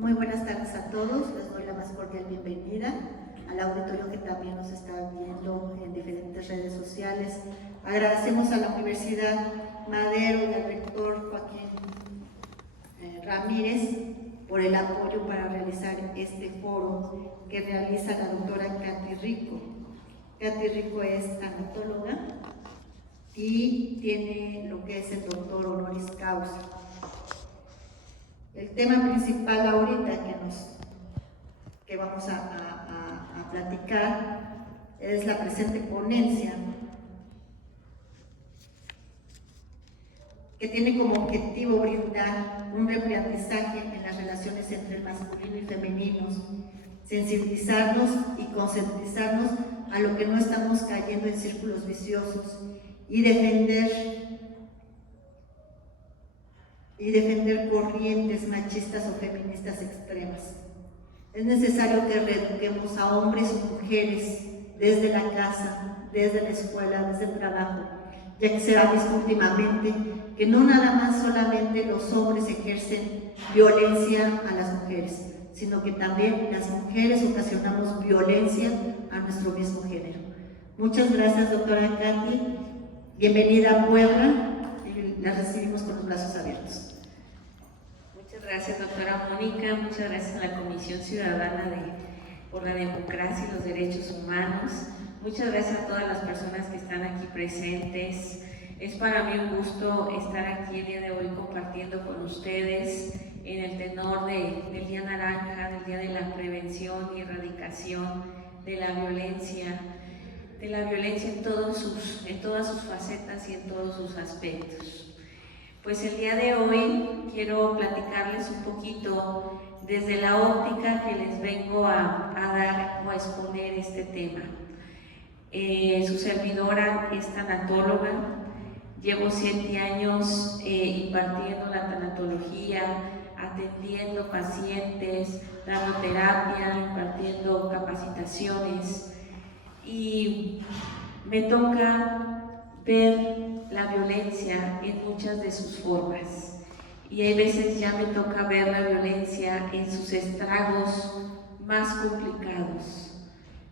Muy buenas tardes a todos, les doy la más cordial bienvenida al auditorio que también nos está viendo en diferentes redes sociales. Agradecemos a la Universidad Madero y al rector Joaquín Ramírez por el apoyo para realizar este foro que realiza la doctora Katy Rico. Katy Rico es tanatóloga y tiene lo que es el doctor honoris causa. El tema principal ahorita que vamos a platicar es la presente ponencia, que tiene como objetivo brindar un reaprendizaje en las relaciones entre el masculino y femenino, sensibilizarnos y concientizarnos a lo que no estamos cayendo en círculos viciosos y defender corrientes machistas o feministas extremas. Es necesario que reeduquemos a hombres y mujeres desde la casa, desde la escuela, desde el trabajo, ya que se ha visto últimamente que no nada más solamente los hombres ejercen violencia a las mujeres, sino que también las mujeres ocasionamos violencia a nuestro mismo género. Muchas gracias, doctora Katy. Bienvenida a Puebla y la recibimos con los brazos abiertos. Muchas gracias, doctora Mónica. Muchas gracias a la Comisión Ciudadana por la Democracia y los Derechos Humanos. Muchas gracias a todas las personas que están aquí presentes. Es para mí un gusto estar aquí el día de hoy compartiendo con ustedes en el tenor del Día Naranja, del Día de la Prevención y Erradicación de la violencia en todas sus facetas y en todos sus aspectos. Pues el día de hoy quiero platicarles un poquito desde la óptica que les vengo a dar o a exponer este tema. Su servidora es tanatóloga, llevo 7 años impartiendo la tanatología, atendiendo pacientes, dando terapia, impartiendo capacitaciones, y me toca ver la violencia en muchas de sus formas, y hay veces ya me toca ver la violencia en sus estragos más complicados.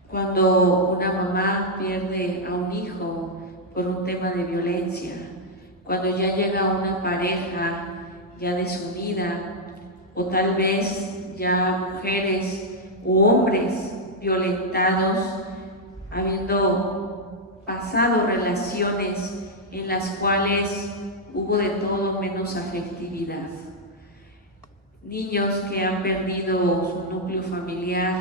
Cuando una mamá pierde a un hijo por un tema de violencia, cuando ya llega una pareja ya desunida, o tal vez ya mujeres u hombres violentados, habiendo pasado relaciones en las cuales hubo de todo menos afectividad. Niños que han perdido su núcleo familiar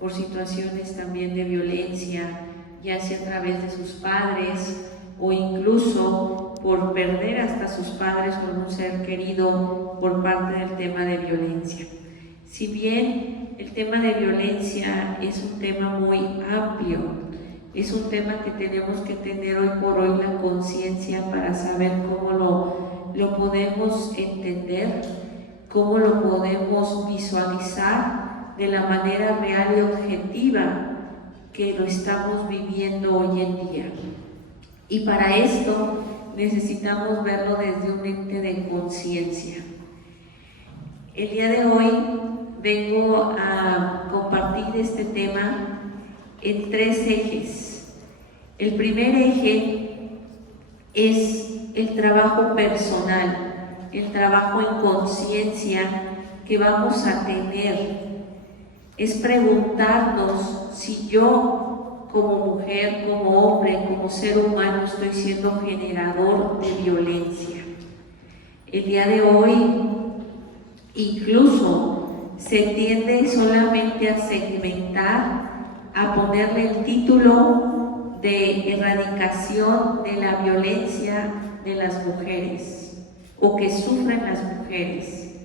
por situaciones también de violencia, ya sea a través de sus padres o incluso por perder hasta sus padres por un ser querido por parte del tema de violencia. Si bien el tema de violencia es un tema muy amplio, es un tema que tenemos que tener hoy por hoy la conciencia para saber cómo lo podemos entender, cómo lo podemos visualizar de la manera real y objetiva que lo estamos viviendo hoy en día. Y para esto necesitamos verlo desde un ente de conciencia. El día de hoy vengo a compartir este tema en 3 ejes. El primer eje es el trabajo personal, el trabajo en conciencia que vamos a tener. Es preguntarnos si yo, como mujer, como hombre, como ser humano, estoy siendo generador de violencia. El día de hoy, incluso se tiende solamente a segmentar, a ponerle el título de erradicación de la violencia de las mujeres o que sufren las mujeres.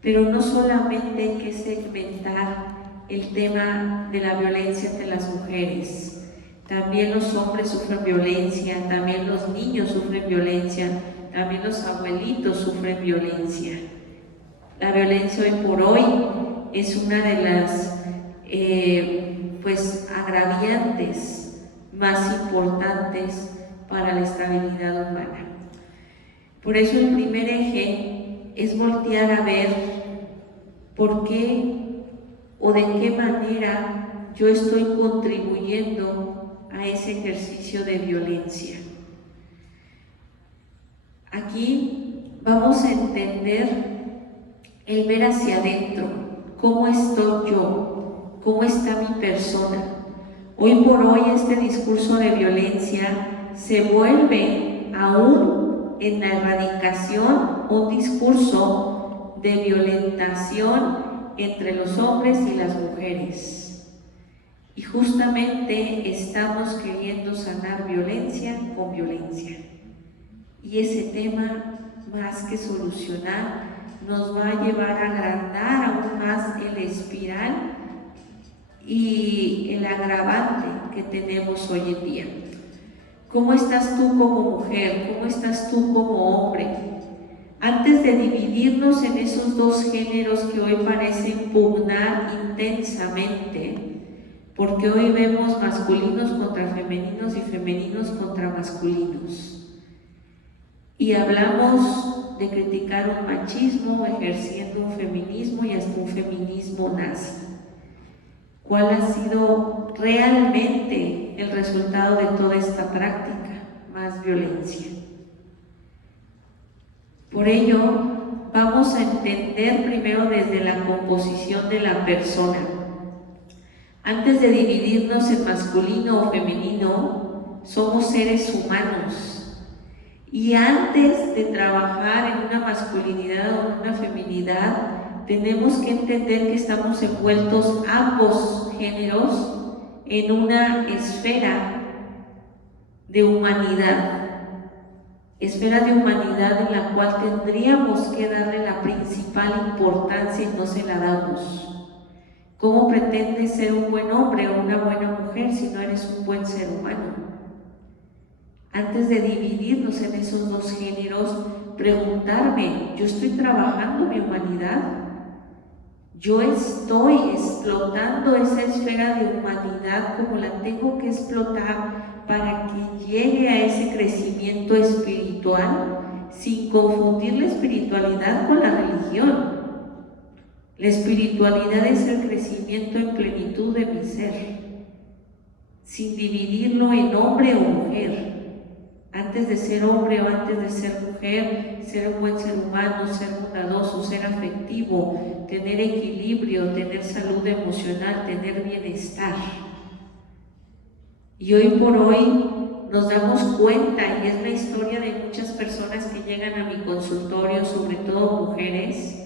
Pero no solamente hay que segmentar el tema de la violencia entre las mujeres, también los hombres sufren violencia, también los niños sufren violencia, también los abuelitos sufren violencia. La violencia hoy por hoy es una de las agraviantes más importantes para la estabilidad humana. Por eso el primer eje es voltear a ver ¿Por qué o de qué manera yo estoy contribuyendo a ese ejercicio de violencia? Aquí vamos a entender el ver hacia adentro, cómo estoy yo, cómo está mi persona. Hoy por hoy este discurso de violencia se vuelve aún en la erradicación un discurso de violentación entre los hombres y las mujeres. Y justamente estamos queriendo sanar violencia con violencia. Y ese tema, más que solucionar, nos va a llevar a agrandar aún más el espiral y el agravante que tenemos hoy en día. ¿Cómo estás tú como mujer? ¿Cómo estás tú como hombre? Antes de dividirnos en esos dos géneros que hoy parecen pugnar intensamente, porque hoy vemos masculinos contra femeninos y femeninos contra masculinos, y hablamos de criticar un machismo ejerciendo un feminismo y hasta un feminismo nazi. ¿Cuál ha sido realmente el resultado de toda esta práctica? Más violencia. Por ello, vamos a entender primero desde la composición de la persona. Antes de dividirnos en masculino o femenino, somos seres humanos. Y antes de trabajar en una masculinidad o en una feminidad, tenemos que entender que estamos envueltos ambos géneros en una esfera de humanidad en la cual tendríamos que darle la principal importancia y no se la damos. ¿Cómo pretendes ser un buen hombre o una buena mujer si no eres un buen ser humano? Antes de dividirnos en esos dos géneros, preguntarme, ¿yo estoy trabajando mi humanidad? ¿Yo estoy explotando esa esfera de humanidad como la tengo que explotar para que llegue a ese crecimiento espiritual sin confundir la espiritualidad con la religión? La espiritualidad es el crecimiento en plenitud de mi ser, sin dividirlo en hombre o mujer. Antes de ser hombre o antes de ser mujer, ser un buen ser humano, ser bondadoso, ser afectivo, tener equilibrio, tener salud emocional, tener bienestar. Y hoy por hoy nos damos cuenta, y es la historia de muchas personas que llegan a mi consultorio, sobre todo mujeres,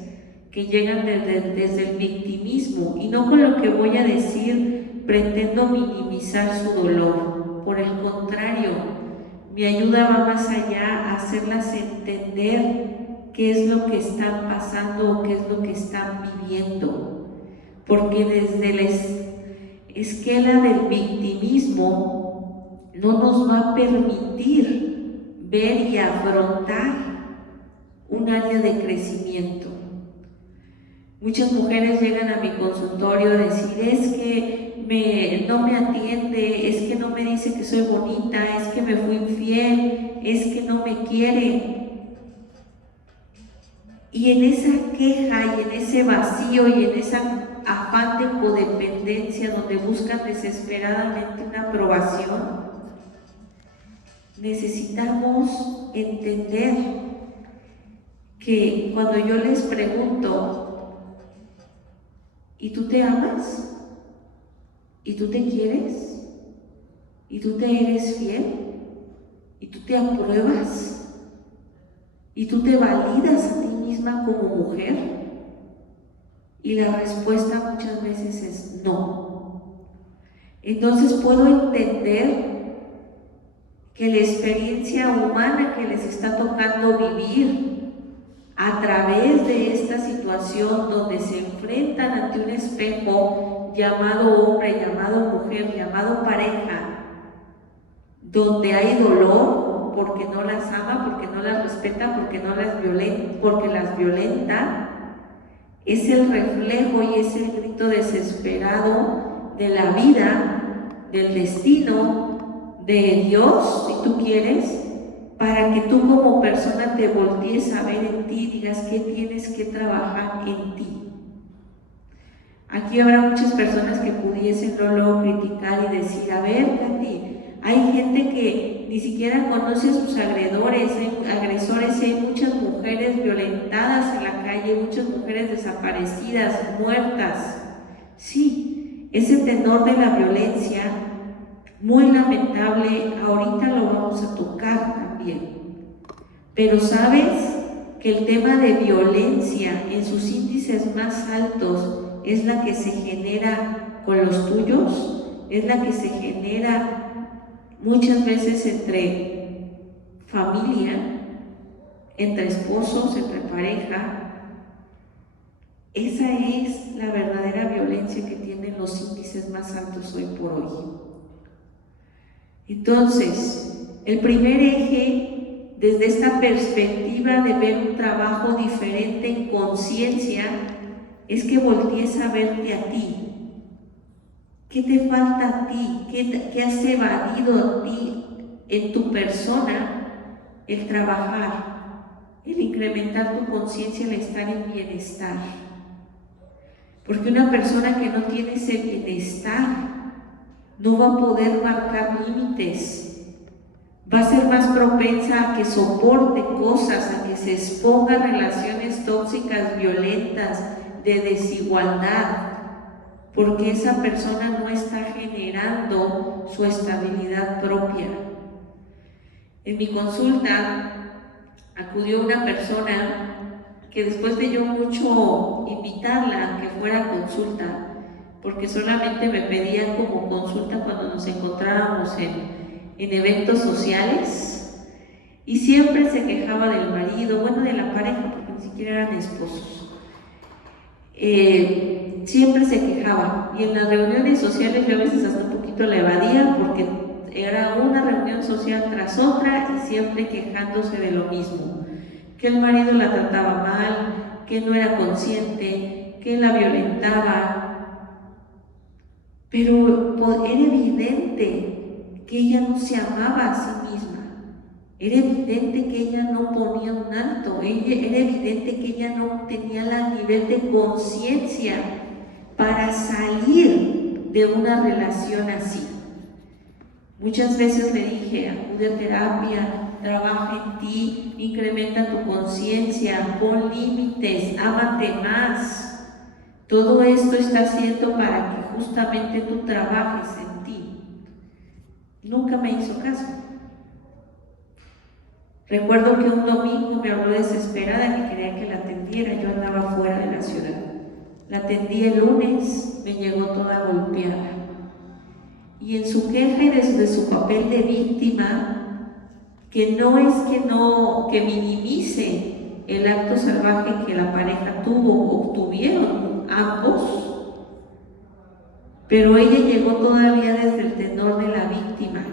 que llegan desde el victimismo, y no con lo que voy a decir pretendo minimizar su dolor, por el contrario, mi ayuda va más allá a hacerlas entender qué es lo que están pasando o qué es lo que están viviendo, porque desde la esquela del victimismo no nos va a permitir ver y afrontar un área de crecimiento. Muchas mujeres llegan a mi consultorio a decir, es que no me atiende, es que no me dice que soy bonita, es que me fui infiel, es que no me quiere. Y en esa queja y en ese vacío y en ese afán de codependencia donde buscan desesperadamente una aprobación, necesitamos entender que cuando yo les pregunto, ¿y tú te amas? ¿Y tú te quieres? ¿Y tú te eres fiel? ¿Y tú te apruebas? ¿Y tú te validas a ti misma como mujer? Y la respuesta muchas veces es no. Entonces puedo entender que la experiencia humana que les está tocando vivir a través de esta situación donde se enfrentan ante un espejo llamado hombre, llamado mujer, llamado pareja, donde hay dolor porque no las ama, porque no las respeta, porque las violenta, es el reflejo y es el grito desesperado de la vida, del destino, de Dios, si tú quieres, para que tú como persona te voltees a ver en ti y digas qué tienes que trabajar en ti. Aquí habrá muchas personas que pudiesen luego criticar y decir, a ver, Katy, hay gente que ni siquiera conoce a sus agresores, hay muchas mujeres violentadas en la calle, muchas mujeres desaparecidas, muertas. Sí, ese tenor de la violencia, muy lamentable, ahorita lo vamos a tocar también. Pero ¿sabes que el tema de violencia en sus índices más altos es la que se genera con los tuyos? Es la que se genera muchas veces entre familia, entre esposos, entre pareja. Esa es la verdadera violencia que tienen los índices más altos hoy por hoy. Entonces, el primer eje, desde esta perspectiva de ver un trabajo diferente en conciencia, es que voltees a verte a ti. ¿Qué te falta a ti? ¿Qué has evadido a ti en tu persona? El trabajar, el incrementar tu conciencia, el estar en bienestar. Porque una persona que no tiene ese bienestar no va a poder marcar límites. Va a ser más propensa a que soporte cosas, a que se exponga a relaciones tóxicas, violentas, de desigualdad, porque esa persona no está generando su estabilidad propia. En mi consulta acudió una persona que después de yo mucho invitarla a que fuera a consulta, porque solamente me pedía como consulta cuando nos encontrábamos en eventos sociales, y siempre se quejaba del marido, bueno, de la pareja, porque ni siquiera eran esposos. Siempre se quejaba, y en las reuniones sociales yo a veces hasta un poquito la evadía, porque era una reunión social tras otra y siempre quejándose de lo mismo, que el marido la trataba mal, que no era consciente, que la violentaba. Pero era evidente que ella no se amaba a sí misma. Era evidente que ella no ponía un alto, era evidente que ella no tenía el nivel de conciencia para salir de una relación así. Muchas veces le dije, acude a terapia, trabaja en ti, incrementa tu conciencia, pon límites, ámate más. Todo esto está haciendo para que justamente tú trabajes en ti. Nunca me hizo caso. Recuerdo que un domingo me habló desesperada que quería que la atendiera. Yo andaba fuera de la ciudad. La atendí el lunes, me llegó toda golpeada. Y en su queja y desde su papel de víctima, que no es que minimice el acto salvaje que la pareja tuvo o tuvieron ambos, pero ella llegó todavía desde el tenor de la víctima.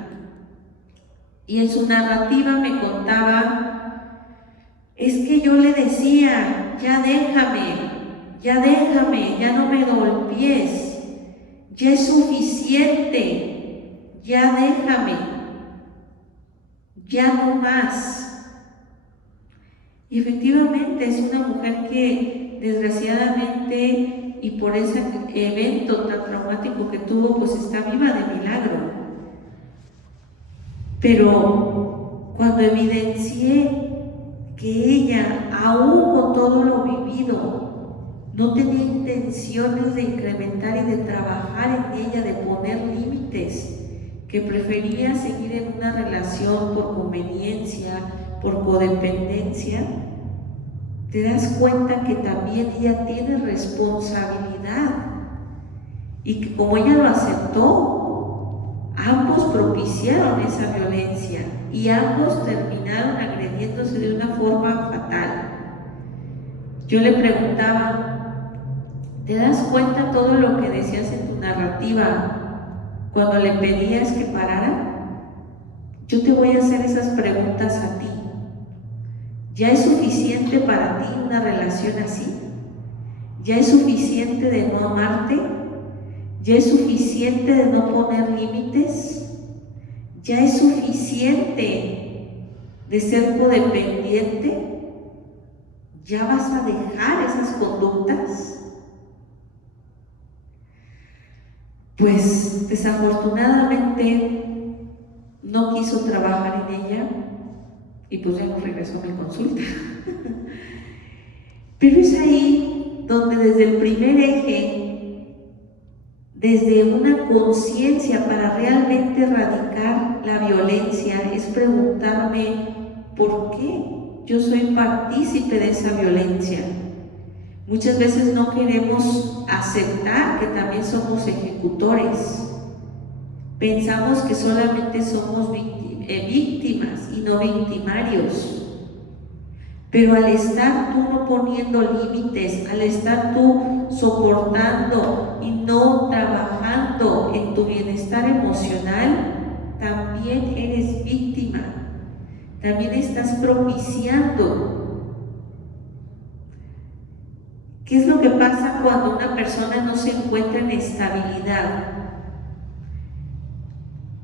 Y en su narrativa me contaba, es que yo le decía, ya déjame, ya no me golpees, ya es suficiente, ya déjame, ya no más. Y efectivamente es una mujer que desgraciadamente y por ese evento tan traumático que tuvo, pues está viva de milagro. Pero cuando evidencié que ella, aún con todo lo vivido, no tenía intenciones de incrementar y de trabajar en ella, de poner límites, que prefería seguir en una relación por conveniencia, por codependencia, te das cuenta que también ella tiene responsabilidad y que como ella lo aceptó, ambos propiciaron esa violencia y ambos terminaron agrediéndose de una forma fatal. Yo le preguntaba, ¿te das cuenta todo lo que decías en tu narrativa cuando le pedías que parara? Yo te voy a hacer esas preguntas a ti. ¿Ya es suficiente para ti una relación así? ¿Ya es suficiente de no amarte? ¿Ya es suficiente de no poner límites? ¿Ya es suficiente de ser codependiente? ¿Ya vas a dejar esas conductas? pues desafortunadamente no quiso trabajar en ella y pues ya no regresó a mi consulta. Pero es ahí donde desde el primer eje, desde una conciencia para realmente erradicar la violencia, es preguntarme por qué yo soy partícipe de esa violencia. Muchas veces no queremos aceptar que también somos ejecutores. Pensamos que solamente somos víctimas y no victimarios. Pero al estar tú no poniendo límites, al estar tú soportando y no trabajando en tu bienestar emocional, también eres víctima, también estás propiciando. ¿Qué es lo que pasa cuando una persona no se encuentra en estabilidad?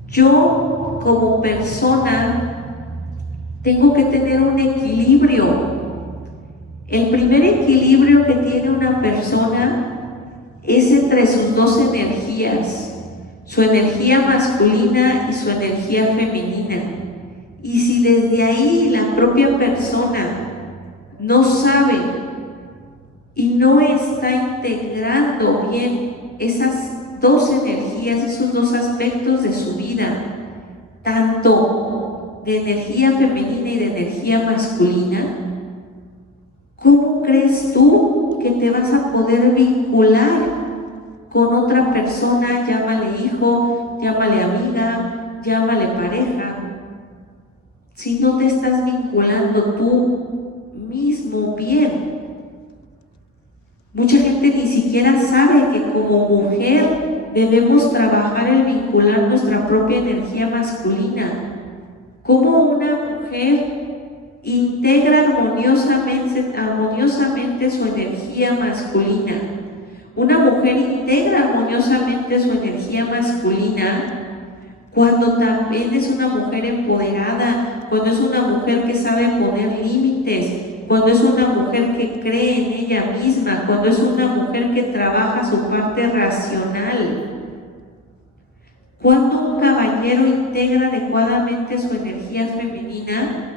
Yo como persona tengo que tener un equilibrio. El primer equilibrio que tiene una persona es entre sus dos energías, su energía masculina y su energía femenina. Y si desde ahí la propia persona no sabe y no está integrando bien esas dos energías, esos dos aspectos de su vida, tanto de energía femenina y de energía masculina, ¿cómo crees tú que te vas a poder vincular con otra persona? Llámale hijo, llámale amiga, llámale pareja, si no te estás vinculando tú mismo bien. Mucha gente ni siquiera sabe que como mujer debemos trabajar el vincular nuestra propia energía masculina. Cómo una mujer integra armoniosamente su energía masculina. Una mujer integra armoniosamente su energía masculina cuando también es una mujer empoderada, cuando es una mujer que sabe poner límites, cuando es una mujer que cree en ella misma, cuando es una mujer que trabaja su parte racional. Cuando un caballero integra adecuadamente su energía femenina,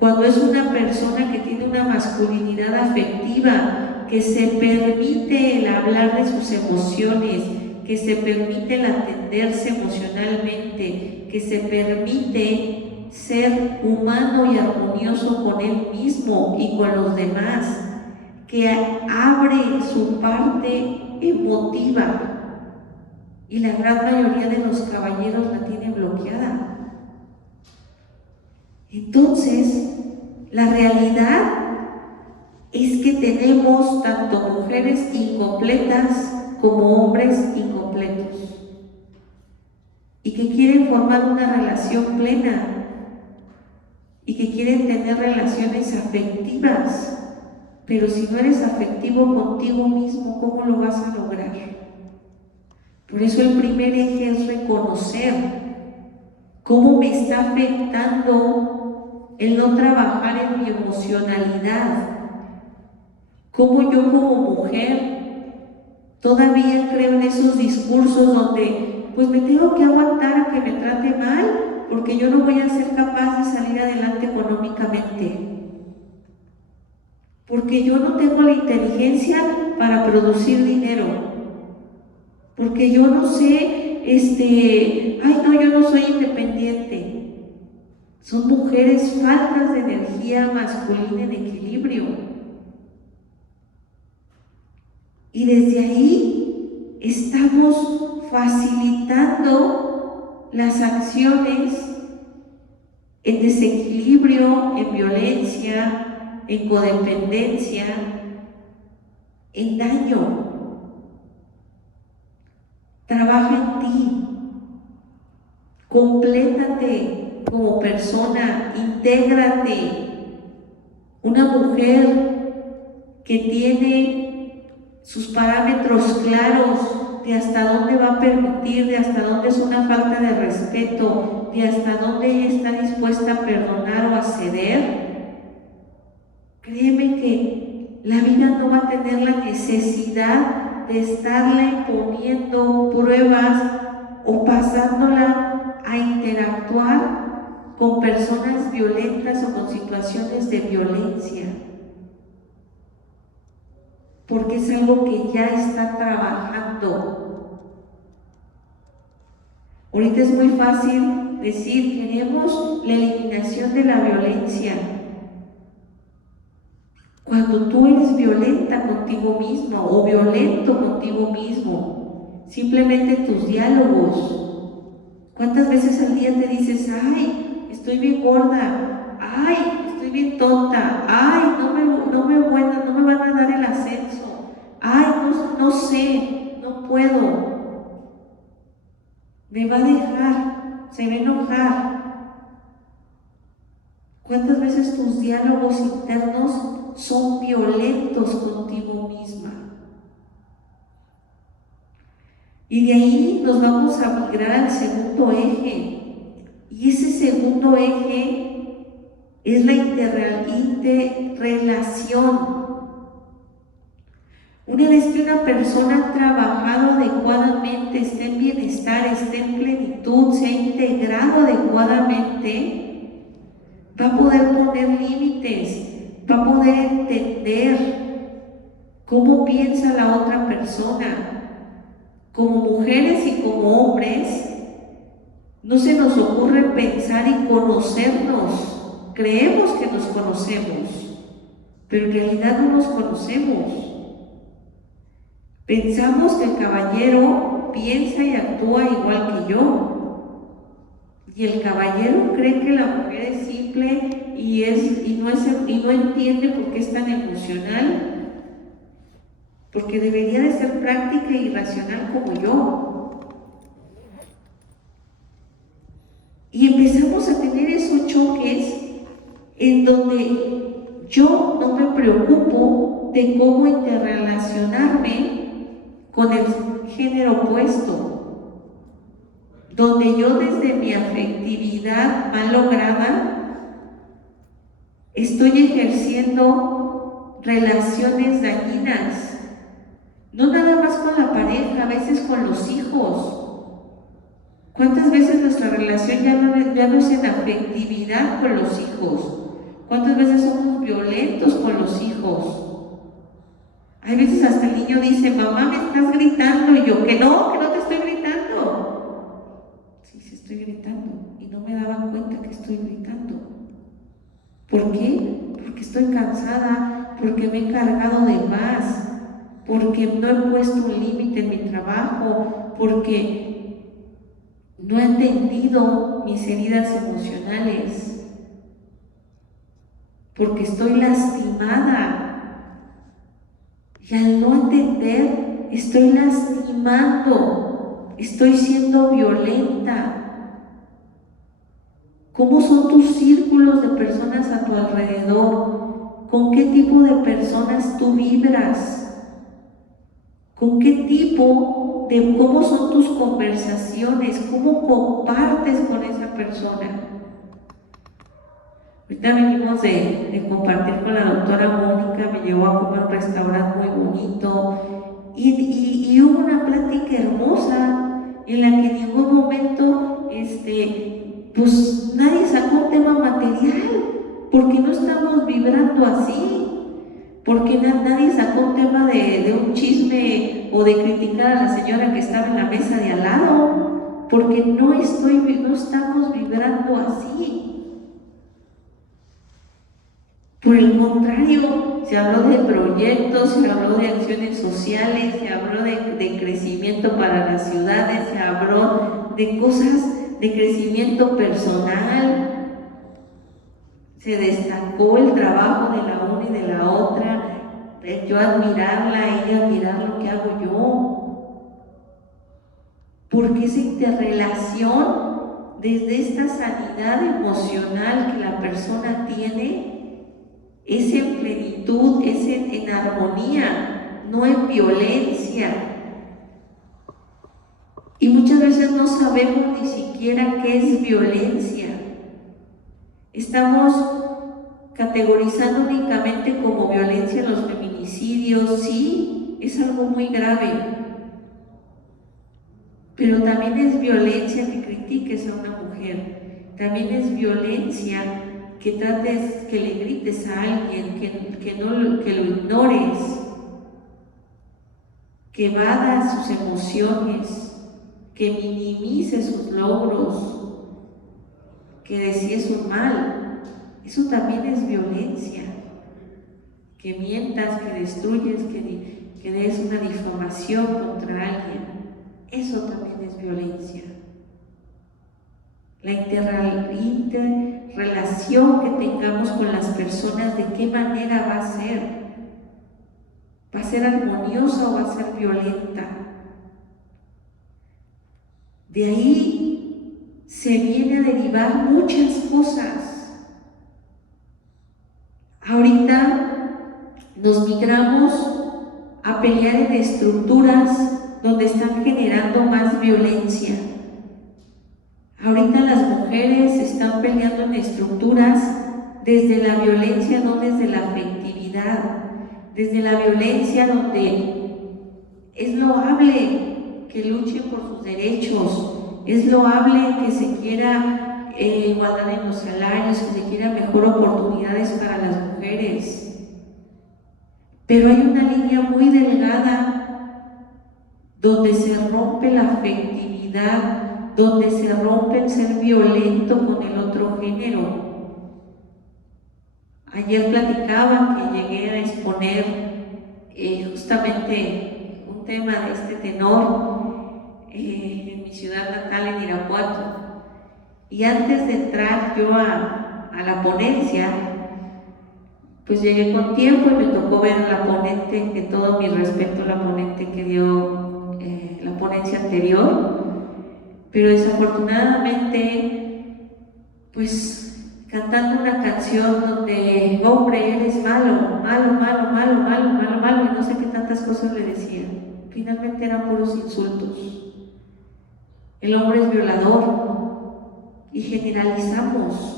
cuando es una persona que tiene una masculinidad afectiva, que se permite el hablar de sus emociones, que se permite el atenderse emocionalmente, que se permite ser humano y armonioso con él mismo y con los demás, que abre su parte emotiva, y la gran mayoría de los caballeros la tiene bloqueada. Entonces, la realidad es que tenemos tanto mujeres incompletas como hombres incompletos y que quieren formar una relación plena y que quieren tener relaciones afectivas, pero si no eres afectivo contigo mismo, ¿cómo lo vas a lograr? Por eso el primer eje es reconocer cómo me está afectando el no trabajar en mi emocionalidad, cómo yo como mujer todavía creo en esos discursos donde pues me tengo que aguantar a que me trate mal porque yo no voy a ser capaz de salir adelante económicamente, porque yo no tengo la inteligencia para producir dinero, porque yo no sé, yo no soy independiente. Son mujeres faltas de energía masculina en equilibrio. Y desde ahí estamos facilitando las acciones en desequilibrio, en violencia, en codependencia, en daño. Trabaja en ti, complétate como persona, intégrate. Una mujer que tiene sus parámetros claros de hasta dónde va a permitir, de hasta dónde es una falta de respeto, de hasta dónde ella está dispuesta a perdonar o a ceder, créeme que la vida no va a tener la necesidad de estarle poniendo pruebas o pasándola a interactuar con personas violentas o con situaciones de violencia, porque es algo que ya está trabajando. Ahorita es muy fácil decir, queremos la eliminación de la violencia, cuando tú eres violenta contigo mismo o violento contigo mismo. Simplemente tus diálogos. ¿Cuántas veces al día te dices, ay, estoy bien gorda, ay, estoy bien tonta, ay, no me van a dar el ascenso, ay, no sé, no puedo, me va a dejar, se va a enojar? ¿Cuántas veces tus diálogos internos son violentos contigo misma? Y de ahí nos vamos a migrar al segundo eje. Y ese segundo eje es la interrelación. Una vez que una persona ha trabajado adecuadamente, esté en bienestar, esté en plenitud, se ha integrado adecuadamente, va a poder poner límites, va a poder entender cómo piensa la otra persona. Como mujeres y como hombres, no se nos ocurre pensar y conocernos. Creemos que nos conocemos, pero en realidad no nos conocemos. Pensamos que el caballero piensa y actúa igual que yo. Y el caballero cree que la mujer es simple y no entiende por qué es tan emocional, porque debería de ser práctica y racional como yo. Y empezamos a tener esos choques en donde yo no me preocupo de cómo interrelacionarme con el género opuesto, donde yo desde mi afectividad mal lograda estoy ejerciendo relaciones dañinas, no nada más con la pareja, a veces con los hijos. ¿Cuántas veces nuestra relación ya no es en afectividad con los hijos? ¿Cuántas veces somos violentos con los hijos? Hay veces hasta el niño dice, mamá, me estás gritando, y yo, que no te estoy gritando. Sí, estoy gritando, y no me daba cuenta que estoy gritando. ¿Por qué? Porque estoy cansada, porque me he cargado de más, porque no he puesto un límite en mi trabajo, porque no he entendido mis heridas emocionales, porque estoy lastimada. Y al no entender, estoy lastimando, estoy siendo violenta. ¿Cómo son tus círculos de personas a tu alrededor? ¿Con qué tipo de personas tú vibras? ¿Con qué tipo cómo son tus conversaciones? ¿Cómo compartes con esa persona? Ahorita venimos de compartir con la doctora Mónica, me llevó a comer a un restaurante muy bonito y hubo una plática hermosa en la que en ningún momento pues nadie sacó un tema material, porque no estamos vibrando así, porque nadie sacó un tema de un chisme o de criticar a la señora que estaba en la mesa de al lado, porque no estamos vibrando así. Por el contrario, se habló de proyectos, se habló de acciones sociales, se habló de crecimiento para las ciudades, se habló de cosas de crecimiento personal, se destacó el trabajo de la una y de la otra, yo admirarla, ella admirar lo que hago yo, porque esa interrelación desde esta sanidad emocional que la persona tiene es en plenitud, es en armonía, no en violencia. Y muchas veces no sabemos ni siquiera qué es violencia. Estamos categorizando únicamente como violencia los feminicidios. Sí, es algo algo muy grave, pero también es violencia que critiques a una mujer, también es violencia que trates, que le grites a alguien, que lo ignores, que evadas sus emociones, que minimices sus logros, que desees un mal. Eso también es violencia. Que mientas, que destruyes, que des una difamación contra alguien. Eso también es violencia. La interrelación que tengamos con las personas, ¿de qué manera va a ser? ¿Va a ser armoniosa o va a ser violenta? De ahí se viene a derivar muchas cosas. Ahorita nos migramos a pelear en estructuras donde están generando más violencia. Ahorita las mujeres están peleando en estructuras desde la violencia, no desde la afectividad, desde la violencia donde es loable que luchen por sus derechos, es loable que se quiera igualdad en los salarios, que se quiera mejor oportunidades para las mujeres. Pero hay una línea muy delgada donde se rompe la afectividad, donde se rompe el ser violento con el otro género. Ayer platicaba que llegué a exponer justamente un tema de este tenor en mi ciudad natal, en Irapuato. Y antes de entrar yo a la ponencia, pues llegué con tiempo y me tocó ver a la ponente, que todo mi respeto a la ponente que dio la ponencia anterior, pero desafortunadamente, pues cantando una canción donde, hombre, eres malo, malo, malo, malo, malo, malo, malo, y no sé qué tantas cosas le decían. Finalmente eran puros insultos. El hombre es violador y generalizamos.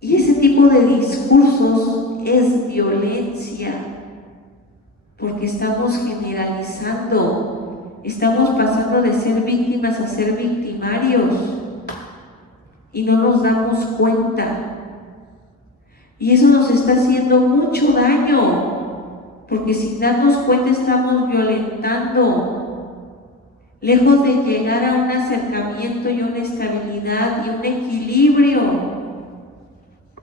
Y ese tipo de discursos es violencia, porque estamos generalizando, estamos pasando de ser víctimas a ser victimarios y no nos damos cuenta. Y eso nos está haciendo mucho daño, porque sin darnos cuenta estamos violentando. Lejos de llegar a un acercamiento y una estabilidad y un equilibrio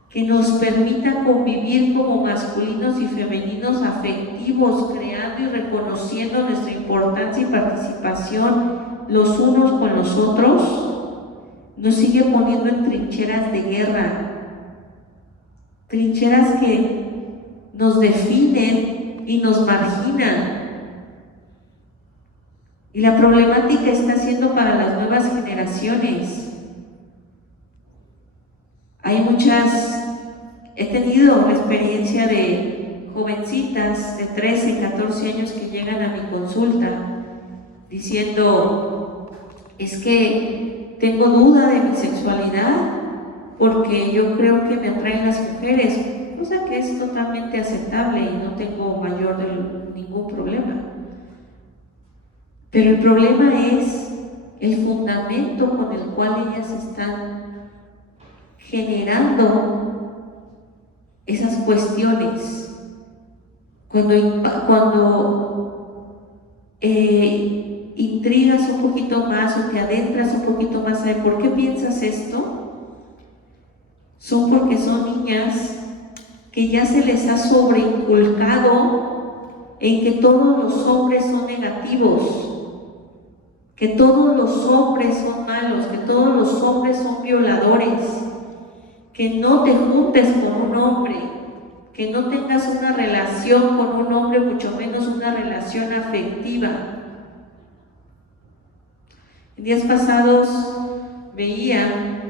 que nos permita convivir como masculinos y femeninos afectivos, creando y reconociendo nuestra importancia y participación los unos con los otros, nos sigue poniendo en trincheras de guerra, trincheras que nos definen y nos marginan. Y la problemática está siendo para las nuevas generaciones. He tenido la experiencia de jovencitas de 13, 14 años que llegan a mi consulta diciendo, es que tengo duda de mi sexualidad porque yo creo que me atraen las mujeres, cosa que es totalmente aceptable y no tengo ningún problema. Pero el problema es el fundamento con el cual ellas están generando esas cuestiones. Cuando intrigas un poquito más o te adentras un poquito más a ¿por qué piensas esto? Son porque son niñas que ya se les ha sobreinculcado en que todos los hombres son negativos, que todos los hombres son malos, que todos los hombres son violadores, que no te juntes con un hombre, que no tengas una relación con un hombre, mucho menos una relación afectiva. En días pasados veía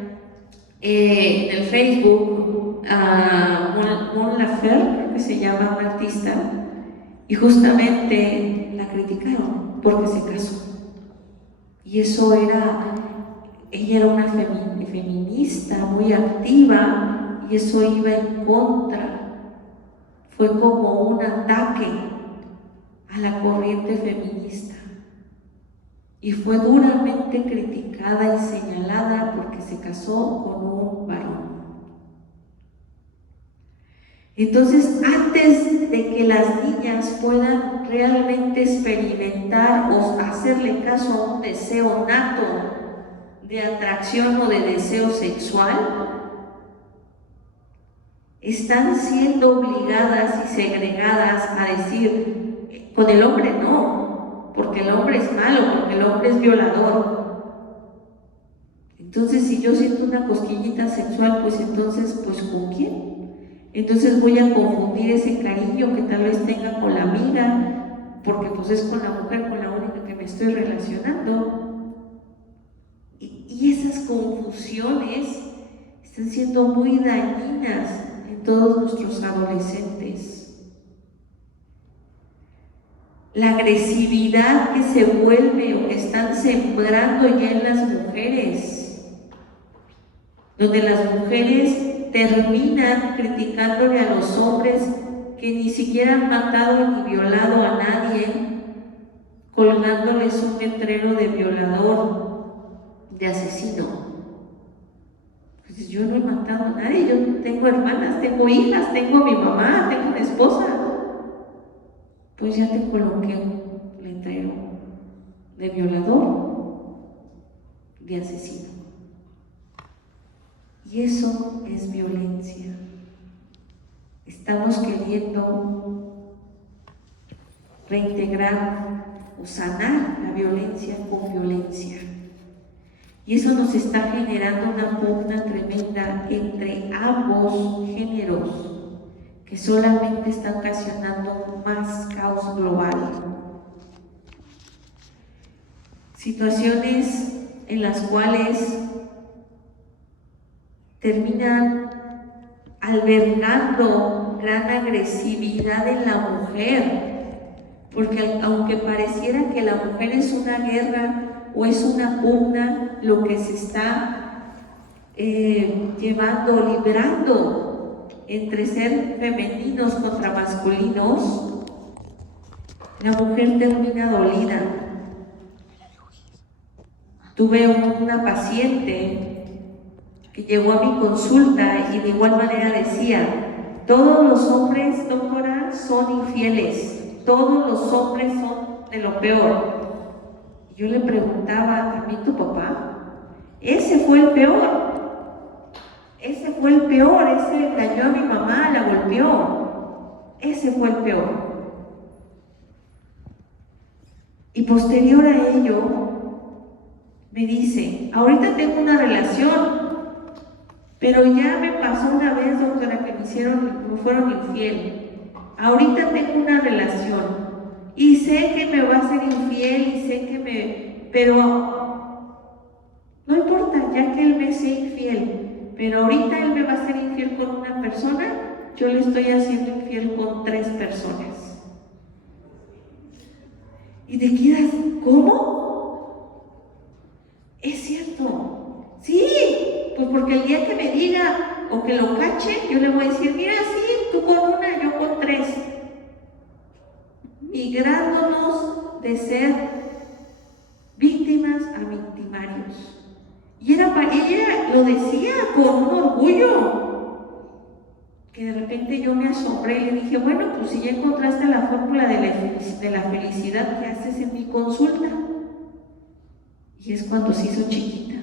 en el Facebook a Mon Laferte, creo que se llama, una artista, y justamente la criticaron porque se casó. Y ella era una feminista muy activa, y eso iba en contra. Fue como un ataque a la corriente feminista y fue duramente criticada y señalada porque se casó con un varón. Entonces, antes de que las niñas puedan realmente experimentar o hacerle caso a un deseo nato de atracción o de deseo sexual, están siendo obligadas y segregadas a decir, con el hombre no, porque el hombre es malo, porque el hombre es violador. Entonces, si yo siento una cosquillita sexual, pues entonces, pues ¿con quién? Entonces voy a confundir ese cariño que tal vez tenga con la amiga, porque pues es con la mujer con la única que me estoy relacionando. Y esas confusiones están siendo muy dañinas en todos nuestros adolescentes. La agresividad que se vuelve o que están sembrando ya en las mujeres, donde las mujeres terminan criticándole a los hombres que ni siquiera han matado ni violado a nadie, colgándoles un letrero de violador, de asesino. Pues yo no he matado a nadie, yo tengo hermanas, tengo hijas, tengo a mi mamá, tengo una esposa. Pues ya te coloqué un letrero de violador, de asesino. Y eso es violencia. Estamos queriendo reintegrar o sanar la violencia con violencia. Y eso nos está generando una pugna tremenda entre ambos géneros que solamente está ocasionando más caos global. Situaciones en las cuales terminan albergando gran agresividad en la mujer, porque aunque pareciera que la mujer es una guerra o es una pugna, lo que se está librando entre ser femeninos contra masculinos, la mujer termina dolida. Tuve una paciente que llegó a mi consulta y de igual manera decía, todos los hombres, doctora, son infieles, todos los hombres son de lo peor. Y yo le preguntaba, ¿también tu papá? Ese fue el peor, ese engañó a mi mamá, la golpeó, ese fue el peor. Y posterior a ello, me dice, ahorita tengo una relación, pero ya me pasó una vez, doctora, que me fueron infiel. Ahorita tengo una relación y sé que me va a ser infiel y sé que pero no importa, ya que él me sea infiel, pero ahorita él me va a ser infiel con una persona, yo le estoy haciendo infiel con 3 personas. Y te quedas, ¿cómo? Es cierto, sí. Pues porque el día que me diga o que lo cache, yo le voy a decir, mira, sí, tú con una, yo con 3. Migrándonos de ser víctimas a victimarios. Y ella lo decía con un orgullo, que de repente yo me asombré y le dije, bueno, pues si ya encontraste la fórmula de la felicidad, ¿qué haces en mi consulta? Y es cuando se hizo chiquita.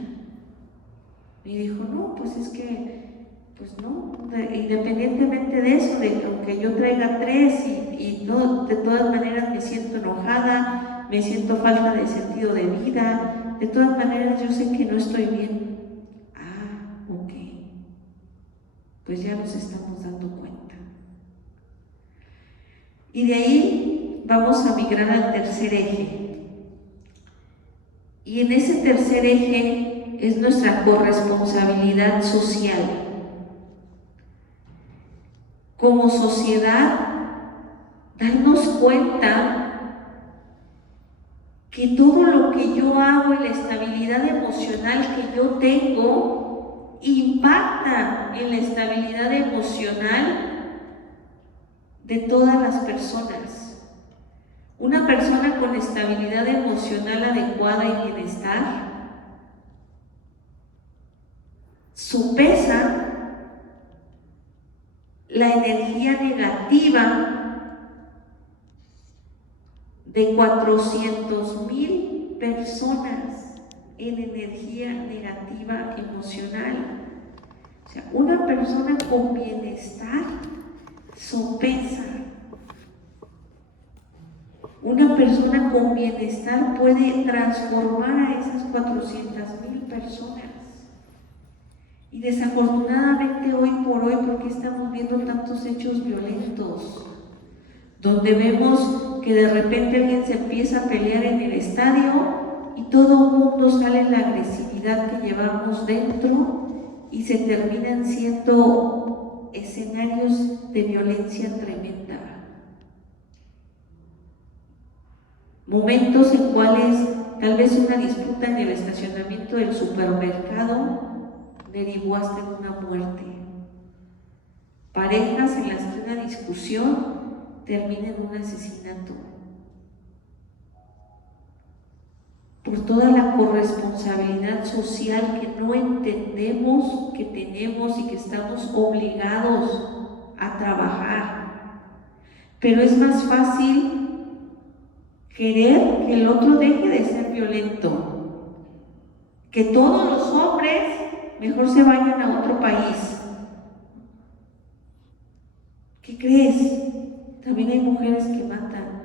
Y dijo, no, pues es que, pues no, independientemente de eso, de que aunque yo traiga 3 y no, de todas maneras me siento enojada, me siento falta de sentido de vida, de todas maneras yo sé que no estoy bien. Ah, ok, pues ya nos estamos dando cuenta. Y de ahí vamos a migrar al tercer eje. Y en ese tercer eje es nuestra corresponsabilidad social. Como sociedad, darnos cuenta que todo lo que yo hago en la estabilidad emocional que yo tengo impacta en la estabilidad emocional de todas las personas. Una persona con estabilidad emocional adecuada y bienestar sopesa la energía negativa de 400,000 personas en energía negativa emocional. O sea, una persona con bienestar sopesa. Una persona con bienestar puede transformar a esas 400,000 personas. Y desafortunadamente hoy por hoy, ¿por qué estamos viendo tantos hechos violentos? Donde vemos que de repente alguien se empieza a pelear en el estadio y todo el mundo sale en la agresividad que llevamos dentro y se terminan siendo escenarios de violencia tremenda. Momentos en cuales tal vez una disputa en el estacionamiento del supermercado derivó hasta en una muerte. Parejas en las que una discusión termina en un asesinato. Por toda la corresponsabilidad social que no entendemos que tenemos y que estamos obligados a trabajar. Pero es más fácil querer que el otro deje de ser violento, que todos los hombres mejor se vayan a otro país. ¿Qué crees? También hay mujeres que matan,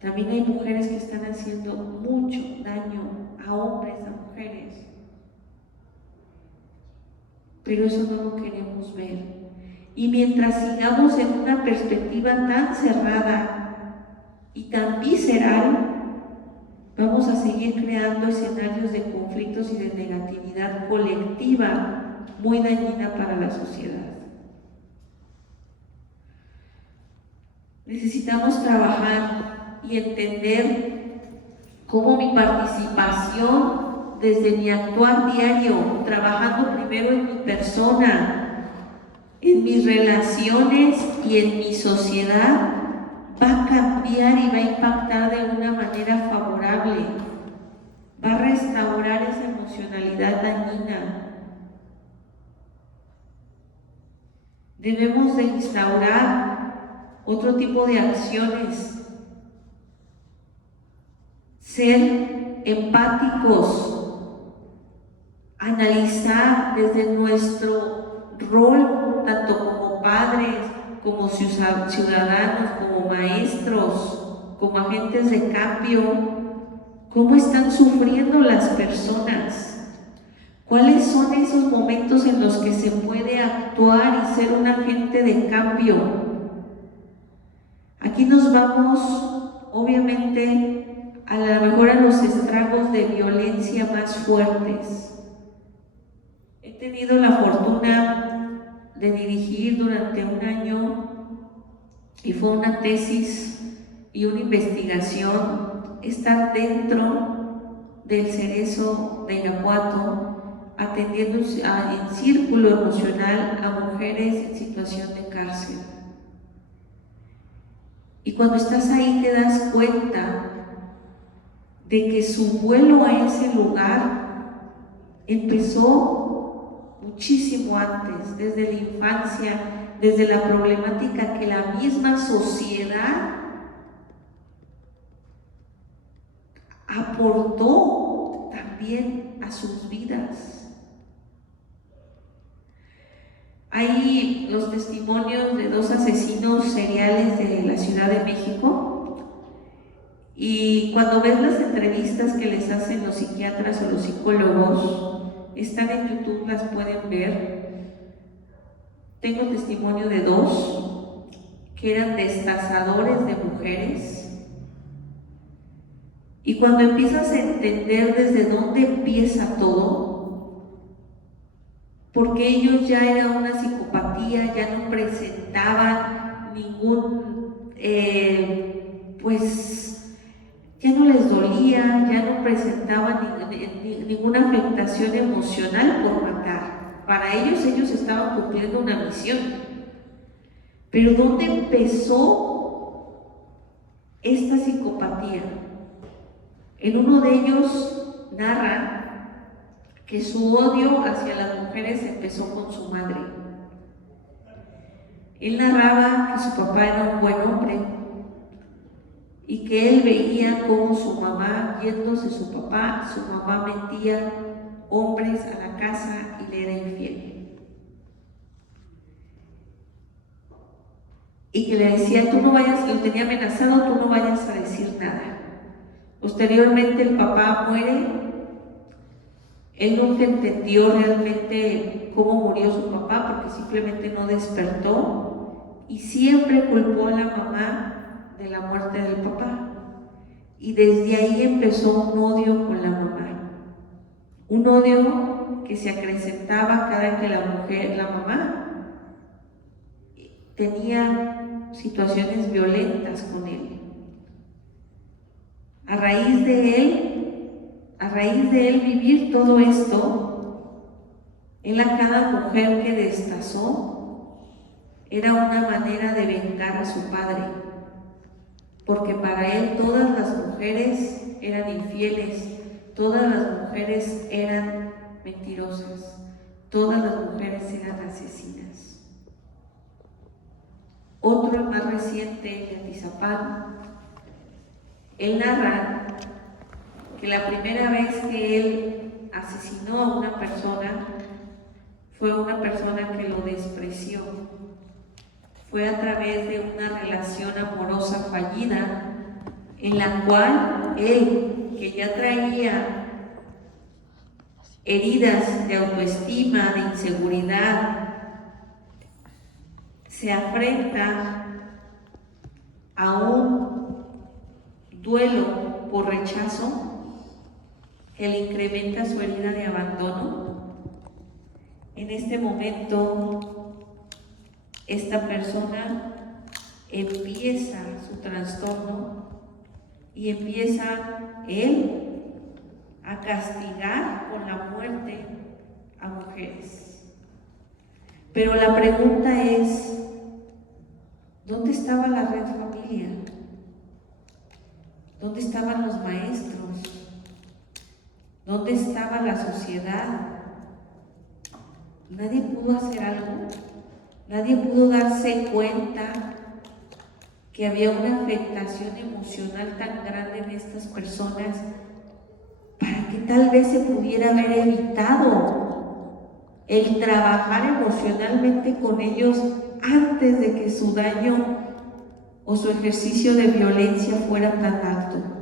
también hay mujeres que están haciendo mucho daño a hombres, a mujeres, pero eso no lo queremos ver. Y mientras sigamos en una perspectiva tan cerrada y tan visceral, vamos a seguir creando escenarios de conflictos y de negatividad colectiva muy dañina para la sociedad. Necesitamos trabajar y entender cómo mi participación desde mi actuar diario, trabajando primero en mi persona, en mis relaciones y en mi sociedad, va a cambiar y va a impactar de una manera favorable, va a restaurar esa emocionalidad dañina. Debemos de instaurar otro tipo de acciones, ser empáticos, analizar desde nuestro rol, tanto como padres, como ciudadanos, como maestros, como agentes de cambio, cómo están sufriendo las personas, cuáles son esos momentos en los que se puede actuar y ser un agente de cambio. Aquí nos vamos, obviamente, a lo mejor a los estragos de violencia más fuertes. He tenido la fortuna de dirigir durante un año, y fue una tesis y una investigación, estar dentro del Cerezo de Irapuato, atendiendo en círculo emocional a mujeres en situación de cárcel. Y cuando estás ahí te das cuenta de que su vuelo a ese lugar empezó muchísimo antes, desde la infancia, desde la problemática que la misma sociedad aportó también a sus vidas. Hay los testimonios de 2 asesinos seriales de la Ciudad de México, y cuando ves las entrevistas que les hacen los psiquiatras o los psicólogos, están en YouTube, las pueden ver. Tengo testimonio de 2 que eran destazadores de mujeres, y cuando empiezas a entender desde dónde empieza todo, porque ellos ya era una psicopatía, ya no presentaban ningún, ya no les dolía, ya no presentaban ninguna afectación emocional por matar. Para ellos estaban cumpliendo una misión. Pero ¿dónde empezó esta psicopatía. En uno de ellos narra que su odio hacia las mujeres empezó con su madre. Él narraba que su papá era un buen hombre y que él veía cómo su mamá, yéndose su mamá metía hombres a la casa y le era infiel. Y que le decía, tú no vayas, lo tenía amenazado, tú no vayas a decir nada. Posteriormente el papá muere. Él nunca entendió realmente cómo murió su papá porque simplemente no despertó y siempre culpó a la mamá de la muerte del papá. Y desde ahí empezó un odio con la mamá. Un odio que se acrecentaba cada que la mamá tenía situaciones violentas con él. A raíz de él vivir todo esto, él a cada mujer que destazó era una manera de vengar a su padre, porque para él todas las mujeres eran infieles, todas las mujeres eran mentirosas, todas las mujeres eran asesinas. Otro, el más reciente, de Atizapán, él narra que la primera vez que él asesinó a una persona fue una persona que lo despreció. Fue a través de una relación amorosa fallida en la cual él, que ya traía heridas de autoestima, de inseguridad, se enfrenta a un duelo por rechazo que le incrementa su herida de abandono. En este momento, esta persona empieza su trastorno y empieza él a castigar con la muerte a mujeres. Pero la pregunta es, ¿dónde estaba la red familia? ¿Dónde estaban los maestros? ¿Dónde estaba la sociedad? Nadie pudo hacer algo, nadie pudo darse cuenta que había una afectación emocional tan grande en estas personas para que tal vez se pudiera haber evitado el trabajar emocionalmente con ellos antes de que su daño o su ejercicio de violencia fuera tan alto.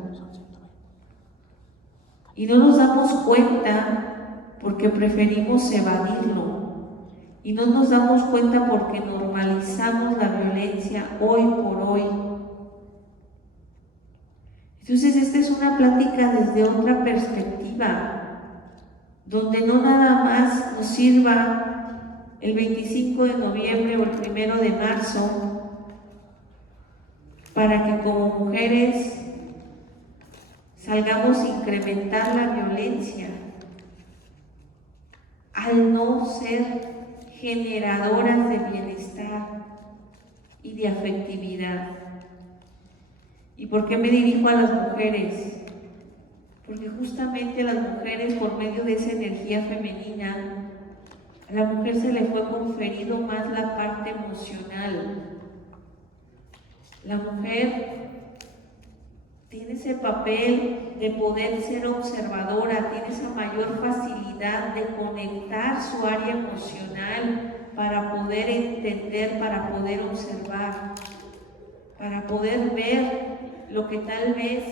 Y no nos damos cuenta porque preferimos evadirlo. Y no nos damos cuenta porque normalizamos la violencia hoy por hoy. Entonces esta es una plática desde otra perspectiva, donde no nada más nos sirva el 25 de noviembre o el 1 de marzo para que como mujeres salgamos a incrementar la violencia al no ser generadoras de bienestar y de afectividad. ¿Y por qué me dirijo a las mujeres? Porque justamente las mujeres, por medio de esa energía femenina, a la mujer se le fue conferido más la parte emocional. La mujer tiene ese papel de poder ser observadora, tiene esa mayor facilidad de conectar su área emocional para poder entender, para poder observar, para poder ver lo que tal vez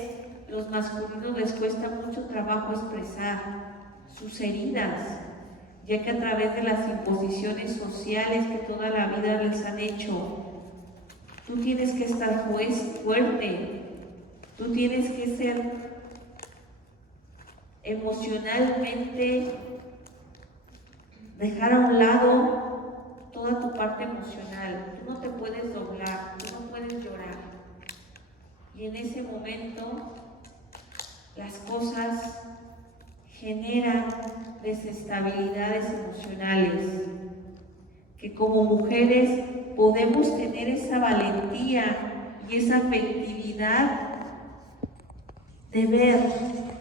los masculinos les cuesta mucho trabajo expresar, sus heridas, ya que a través de las imposiciones sociales que toda la vida les han hecho, tú tienes que estar fuerte. Tú tienes que ser emocionalmente, dejar a un lado toda tu parte emocional. Tú no te puedes doblar, tú no puedes llorar. Y en ese momento las cosas generan desestabilidades emocionales, que como mujeres podemos tener esa valentía y esa afectividad de ver,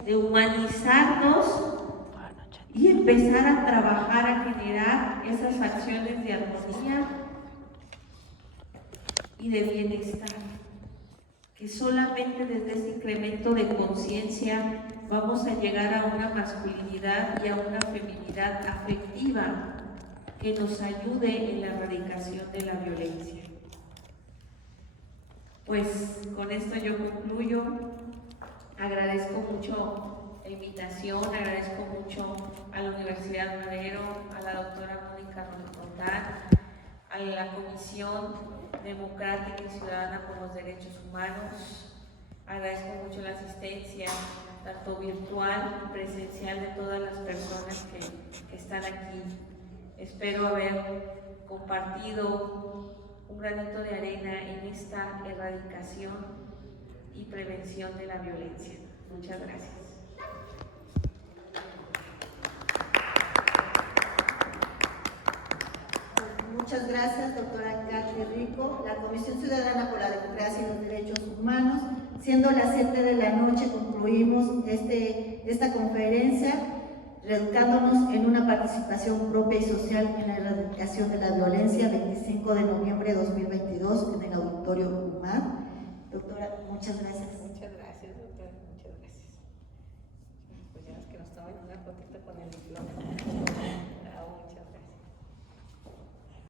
de humanizarnos y empezar a trabajar, a generar esas acciones de armonía y de bienestar, que solamente desde ese incremento de conciencia vamos a llegar a una masculinidad y a una feminidad afectiva que nos ayude en la erradicación de la violencia. Pues con esto yo concluyo. Agradezco mucho la invitación, agradezco mucho a la Universidad Madero, a la doctora Mónica Roldán, a la Comisión Democrática y Ciudadana por los Derechos Humanos. Agradezco mucho la asistencia, tanto virtual y presencial, de todas las personas que están aquí. Espero haber compartido un granito de arena en esta erradicación y prevención de la violencia. Muchas gracias. Muchas gracias, doctora Katy Rico. La Comisión Ciudadana por la Democracia y los Derechos Humanos, siendo las 7 de la noche, concluimos esta conferencia, reeducándonos en una participación propia y social en la erradicación de la violencia, 25 de noviembre de 2022, en el Auditorio UMAD. Doctora, muchas gracias. Muchas gracias, doctora. Muchas gracias. Pues ya es que nos toman una fotito con el diploma.